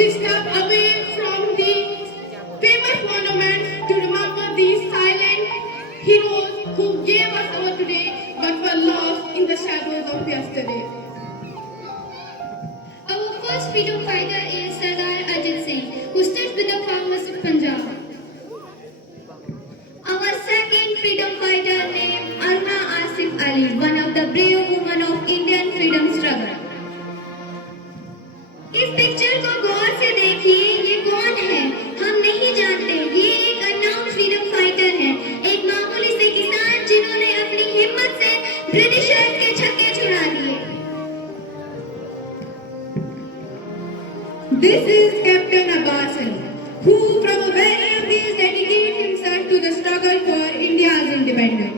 We step away from the famous monuments to remember these silent heroes who gave us our today but were lost in the shadows of yesterday. Our first freedom fighter is Sardar Ajit Singh, who stood with the farmers of Punjab. Our second freedom fighter named Aruna Asif Ali, one of the brave women of Indian freedom struggle. इस picture को गौर से देखिए, ये कौन है? हम नहीं जानते। ये एक अननोन फ्रीडम फाइटर है, एक मामूली से किसान जिन्होंने अपनी हिम्मत से ब्रिटिशर्स के छक्के छुड़ा दिए। This is Captain Abbasan, who from a very young age dedicated himself to the struggle for India's independence.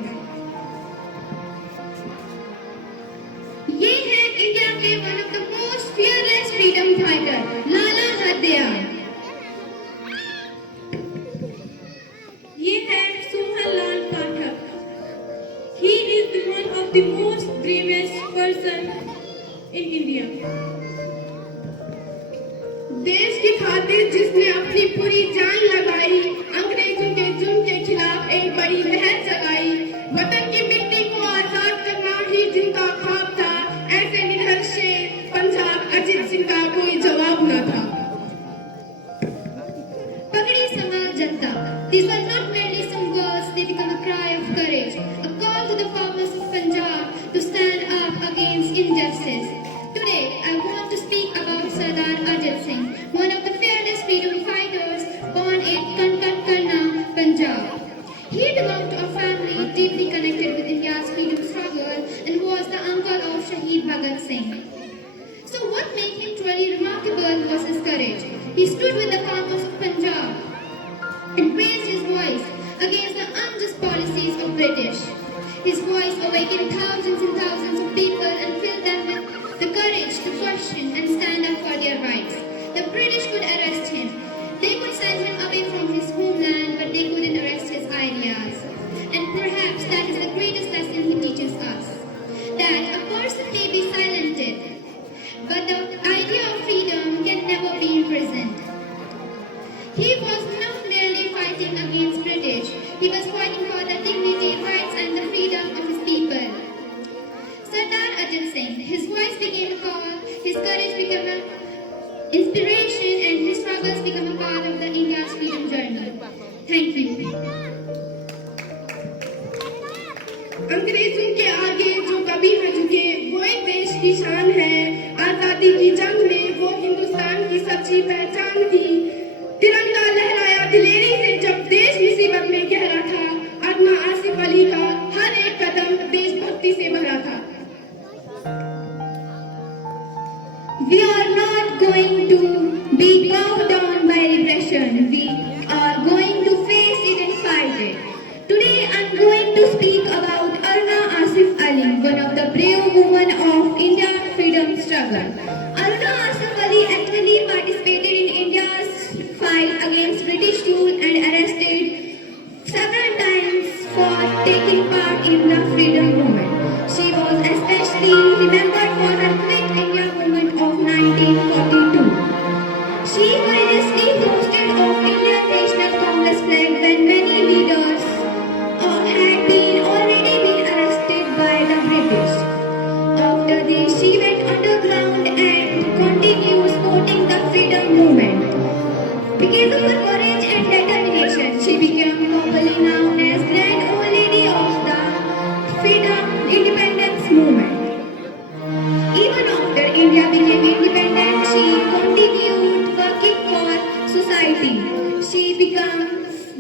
ये है इंडिया के one of the most fearless freedom fighter, Lala Hardayal. ये है Sohanlal Pathak. He is the one of the most bravest person in India. देश की खातिर जिसने अपनी पूरी जान लगाई, अंग्रेजों के जुल्म के खिलाफ एक बड़ी लहर जगाई, वतन की मिट्टी को आजाद करना ही जिनका ख्वाब था, ऐसे निडर शेर पंजाब अजीत सिंह का कोई जवाब न था। पगड़ी समाज जनता। These were not merely some words, they become a cry of courage, a call to the farmers of Punjab to stand up against injustice. Today, I want to speak about Sardar Ajit Singh, one of the fearless freedom fighters born in Kankankarna, Punjab. He belonged to a family deeply connected with India's freedom struggle and was the uncle of Shaheed Bhagat Singh. So what made him truly remarkable was his courage. He stood with the farmers of Punjab and raised his voice against the unjust policies of British. His voice awakened thousands and thousands of people and filled them with the courage to question and stand up for their rights. The British could arrest him. They could send him away from his homeland, but they couldn't arrest his ideas. And perhaps that is the greatest lesson he teaches us. That a person may be silenced, but the idea of freedom can never be imprisoned. He was not merely fighting against British, he was fighting for the dignity, rights and the freedom of his people. Sardar Ajit Singh, his voice became a call, his courage became an inspiration and his struggles become a part of the India's freedom journey. Thank you. अंग्रेजों के आगे जो कभी न झुके, वो एक देश की शान है। आजादी की जंग में वो हिंदुस्तान की सच्ची पहचान थी। तिरंगा लहराया दिलेरी से जब देश मुसीबत में गहरा था। अरुणा आसिफ अली का हर एक कदम देशभक्ति से भरा था। We are not going to be bowed down by repression. We are going to face it and fight it. Today I am going to speak about Aruna Asif Ali, one of the brave women of Indian freedom struggle. Aruna Asif Ali actively participated in India's fight against British rule and arrested several times for taking part in the freedom movement. She was especially remembered for her quick India movement of 1942. She courageously hosted of Indian National Congress flag when many leaders had already been arrested by the British. After this, she went underground and continued supporting the freedom movement. Because of her courage and determination, she became globally known as Grand Old Lady of the Freedom Independence Movement. Even after India became independent, she continued working for society. She became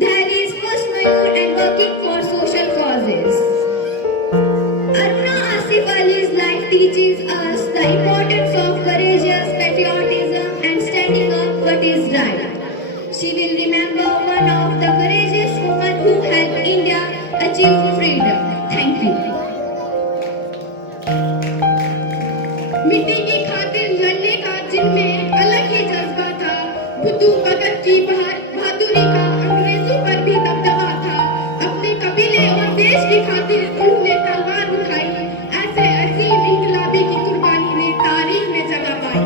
Delhi's first mayor and working for social causes. Aruna Asif Ali's life teaches us the importance of courageous patriotism and standing up what is right. She will remember one of the courageous women who helped India achieve freedom. Thank you. मिट्टी की खातिर लड़ने का जिनमें अलग ही जज्बा था। बुद्धू भगत की बहादुरी का अंग्रेजों पर भी दबदबा था। अपने कबीले और देश की खातिर उन्होंने तलवार उठाई। ऐसे अजीम इनकलाबी की कुर्बानी ने तारीख में जगह पाई।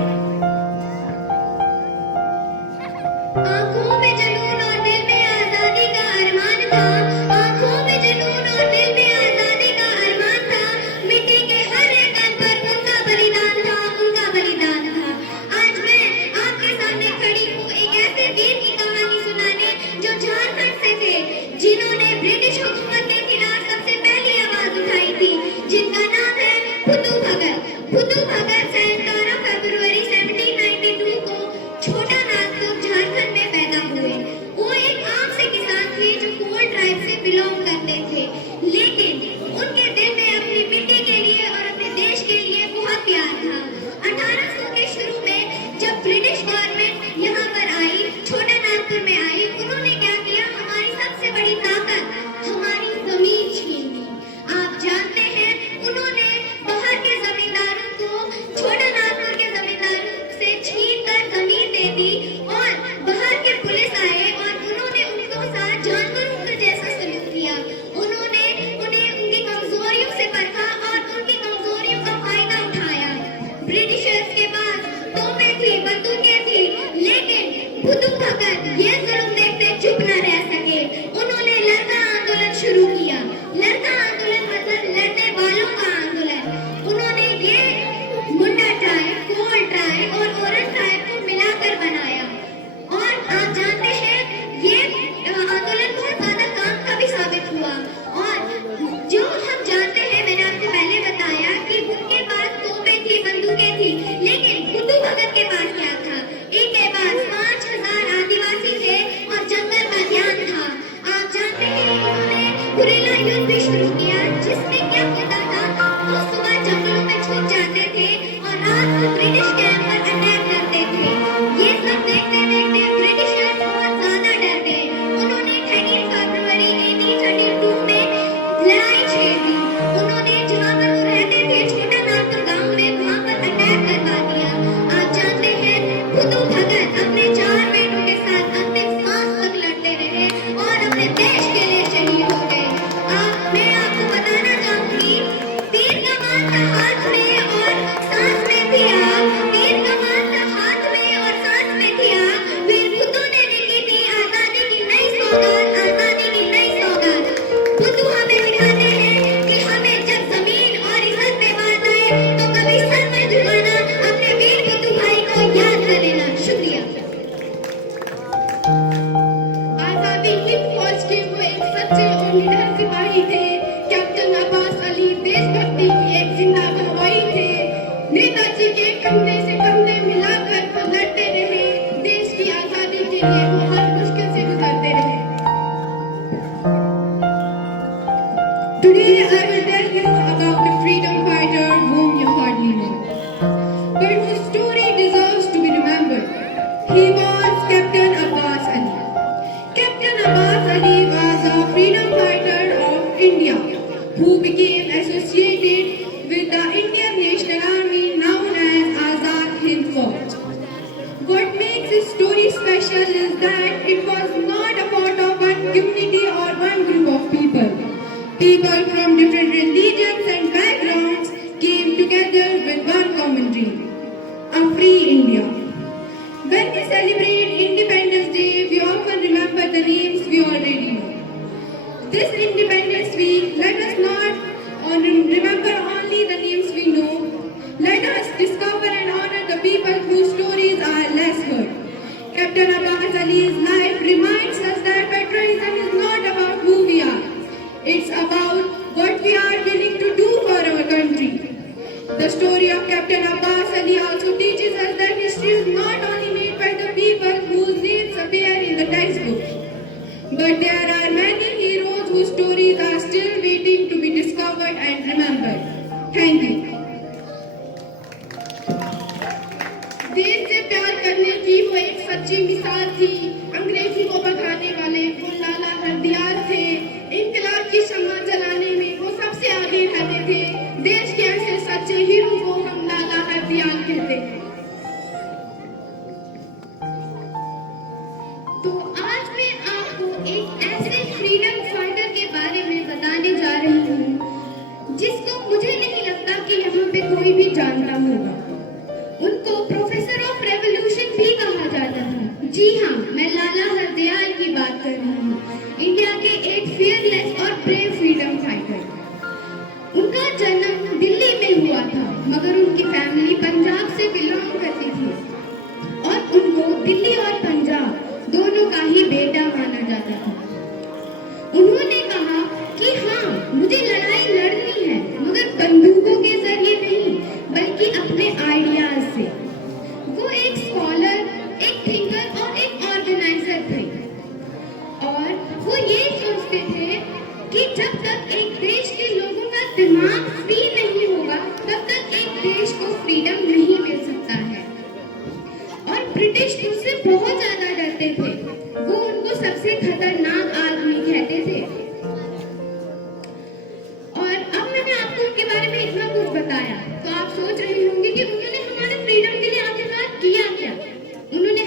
दे दी और बाहर के पुलिस आए और उन्होंने उनको साथ जानवरों के जैसा सलूक किया। उन्होंने उन्हें उनकी कमजोरियों से परखा और उनकी कमजोरियों का फायदा उठाया। ब्रिटिशर्स के पास तोपें थी, बंदूकें थी, लेकिन बुद्धू भगत ये जुल्म देखते चुप न रह सके। उन्होंने लड़का आंदोलन शुरू किया। लड़का आंदोलन मतलब लड़ने वालों का आंदोलन। उन्होंने ये मुंडा ट्राइब, कोल ट्राइब और औरत ट्राइब को मिलाकर बनाया। और आप जानते हैं ये आंदोलन बहुत ज्यादा काम का भी साबित हुआ। और जो हम जानते हैं, मैंने आपको पहले बताया कि उनके पास तोपें थी, बंदूकें थी, लेकिन बुद्धू भगत के पास क्या था? इनके पास 5000 आदिवासी थे और जंगल का ज्ञान था। आप जानते हैं उन्होंने गुरिल्ला युद्ध भी शुरू किया, जिसमें क्या होता था, वो सुबह जंगलों में छुप जाते थे और रात को ब्रिटिश कैंप पर अटैक करते थे। ये सब देखते देखते ब्रिटिशर्स बहुत ज्यादा डर गए। उन्होंने 13 फरवरी 1832 में लड़ाई छेड़ दी। उन्होंने जहाँ पर वो रहते थे, छोटा नागपुर गांव में, वहाँ पर अटैक करवा दिया। आप जानते हैं बुद्धू भगत अपने 4 बेटों के साथ अंतिम सांस तक लड़ते रहे और अपने देश के लिए शहीद हो गए। मैं आपको बताना चाहूंगी, तीर कमान था हाथ में और सांस में थी आग। तीर कमान था हाथ में और सांस में थी आग। वीर बुद्धू ने लिखी थी आजादी की नई सौगात, आजादी की नई सौगात। बुद्धू हमें सिखाते हैं कि हमें जब जमीन और इज्जत पे बात आए तो कभी सर में झुकाना, अपने वीर बुद्धू भाई को याद कर लेना। शुक्रिया। आजादी हिंद फौज के वो एक सच्चे और निडर सिपाही थे। कैप्टन अब्बास अली देशभक्ति की एक जिंदा गवाही थे। नेताजी के कंधे से कंधे मिलाकर वो लड़ते रहे। देश की आजादी के लिए वो हर मुश्किल से गुजरते रहे। Today I will tell you about a freedom fighter whom you hardly know, but whose story deserves to be remembered. He was Captain Abbas Ali. Captain Abbas Ali was a freedom fighter of India who became associated with the Indian National Army known as Azad Hind Fauj. What makes his story special is that it was not a part of one community or one group of people. People from different religions and backgrounds came together with one common dream, a free India. When we celebrate Independence Day, we often remember the names we already know. This Independence Week, let us not remember only the names we know. Let us discover and honor the people whose stories are less heard. Captain Abbas Ali's life reminds us that patriotism is not about who we are. It's about what we are willing to do for our country. The story of Captain Abbas Ali also teaches us that history is not only made by the people whose names appear in the textbooks, but there are many heroes whose stories are still waiting to be discovered and remembered. Thank you. देश से प्यार करने की वो एक सच्ची मिसाल थी। अंग्रेजी को भगाने वाले वो लाला हरदयाल थे। इंकलाब की शम्मा जलाने में वो सबसे आगे रहते थे। देश के ऐसे सच्चे हीरो को हम लाला हरदयाल कहते हैं। तो आज मैं आपको एक ऐसे फ्रीडम फाइटर के बारे में बताने जा रही हूँ जिसको मुझे नहीं लगता कि यहाँ पे कोई भी जानता होगा। उनको प्रोफेसर ऑफ रेवोल्यूशन भी कहा जाता था। जी हाँ, मैं लाला हरदयाल की बात कर रही हूँ, इंडिया के एक फियरलेस और ब्रेव फ्रीडम फाइटर। उनका जन्म दिल्ली में हुआ था, मगर उनकी फैमिली पंजाब से बिलोंग करती थी और उनको दिल्ली और पंजाब दोनों का ही बेटा माना जाता था। उन्होंने कहा कि हाँ, मुझे लड़ाई लड़नी है, मगर बंदूकों के जरिए नहीं, बल्कि अपने आइडियाज से। वो एक स्कॉलर, एक थिंकर और एक ऑर्गेनाइजर थे और वो ये सोचते थे कि जब तक एक देश के लोगों का दिमाग फ्री नहीं होगा, तब तक एक देश को फ्रीडम नहीं मिल सकता है। और ब्रिटिश उनसे बहुत ज्यादा डरते थे। वो उनको सबसे खतरनाक आदमी कहते थे। और अब मैंने आपको उनके बारे में इतना कुछ बताया, तो आप सोच रहे होंगे कि उन्होंने हमारे फ्रीडम के लिए आखिरकार किया क्या। उन्होंने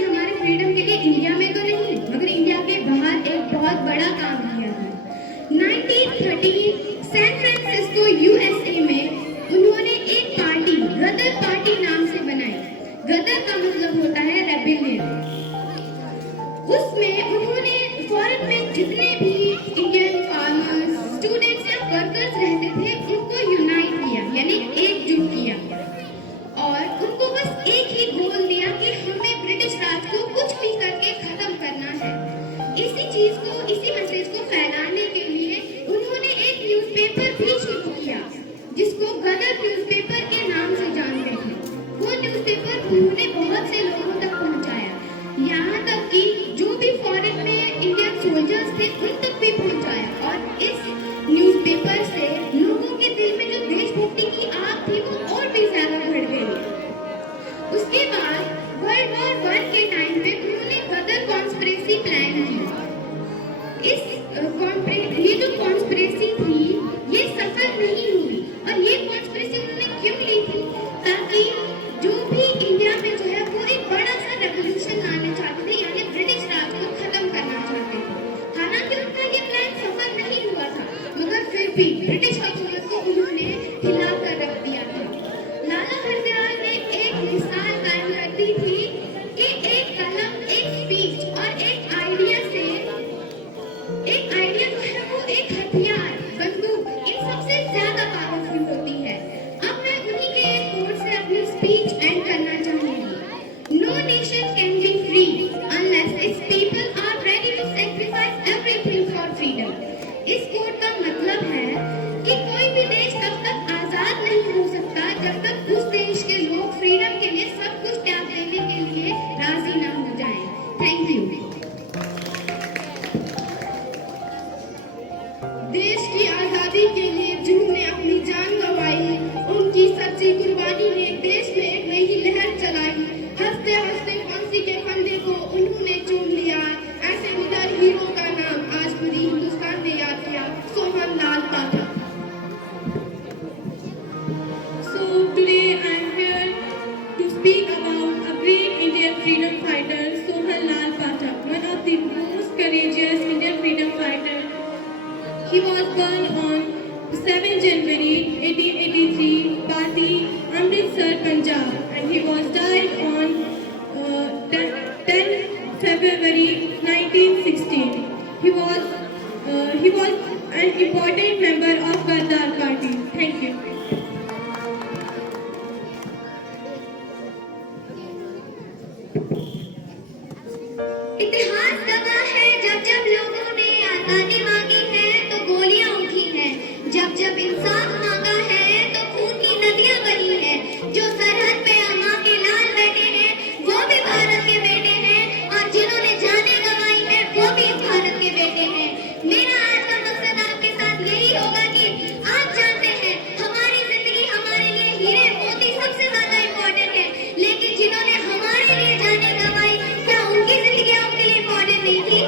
कॉन्स्पिरेसी थी ये सफल नहीं हुई। और ये कॉन्स्पिरेसी उन्होंने क्यों ली थी? ताकि जो भी इंडिया में जो है वो एक बड़ा सा रेवोल्यूशन लाना चाहते थे, यानी ब्रिटिश राज को खत्म करना चाहते थे। हालांकि उनका ये प्लान सफल नहीं हुआ था, मगर फिर भी ब्रिटिश हुकूमत को उन्होंने हिला कर रख दिया था। लाला हरदयाल ने एक मिसाल कायम कर दी थी कि एक कलम, एक स्पीच और एक आइडिया से, एक आइडिया जो है वो एक हथियार, बंदूक, इन सबसे ज्यादा पावरफुल होती है। अब मैं उन्हीं के एक कोट से अपनी स्पीच एंड करना चाहूंगी। No nation can be free unless its people are ready to sacrifice everything for freedom. इस कोट का मतलब है कि कोई भी देश तब तक आजाद नहीं हो सकता जब तक उस देश के लोग फ्रीडम के लिए सब कुछ त्याग देने के लिए राजी ना हो जाएं। Thank you. देश की आजादी के लिए जिन्होंने अपनी जान गंवाई, उनकी सच्ची कुर्बानी ने देश में एक नई लहर चलाई। हंसते हंसते फांसी के फंदे को उन्होंने चूम लिया। ऐसे निडर हीरो का नाम आज पूरी हिंदुस्तान ने याद किया, सोहन लाल पाठक। So today I am here to speak about a great Indian freedom fighter, Sohan Lal Pathak, one of the most courageous Indian freedom fighters. He was born on 7 January 1883, Pati, Amritsar, Punjab, and he was died on 10 February 1916. He was an important member of Gandhar Party. Thank you. इतिहास गवाह है, जब जब लोगों ने आजादी मांगी है तो गोलियां उठी हैं, जब जब इंसाफ मांगा है तो खून की नदियां बही हैं। जो सरहद पे अम्मा के लाल बैठे हैं वो भी भारत के बेटे हैं, और जिन्होंने जाने गंवाई है वो भी भारत के बेटे हैं। मेरा आज का मकसद आपके साथ यही होगा कि आप जानते हैं हमारी जिंदगी हमारे लिए हीरे मोती सबसे ज्यादा इम्पोर्टेंट है, लेकिन जिन्होंने हमारे लिए जाने गंवाई क्या उनकी जिंदगी उनके लिए इम्पोर्टेंट नहीं थी?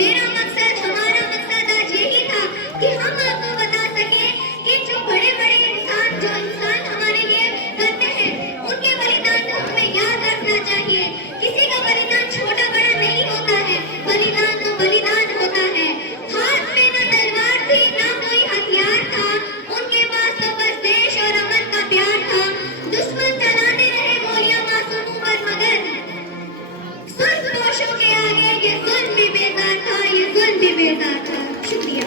मेरा मकसद, हमारा मकसद आज यही था कि हम आपको बता सके कि जो बड़े बड़े इंसान, जो इंसान हमारे लिए करते हैं, उनके बलिदान को हमें याद रखना चाहिए। किसी का बलिदान छोटा बड़ा नहीं होता है, बलिदान तो बलिदान होता है। हाथ में न तलवार थी न कोई हथियार था, उनके पास तो बस देश और अमन का प्यार था। दुश्मन चलाते रहे गोलियां मासूमों पर, मगर सुर्खपोशों के आगे ये जुल्म भी बेकार था, ये जुल्म भी बेकार था। शुक्रिया।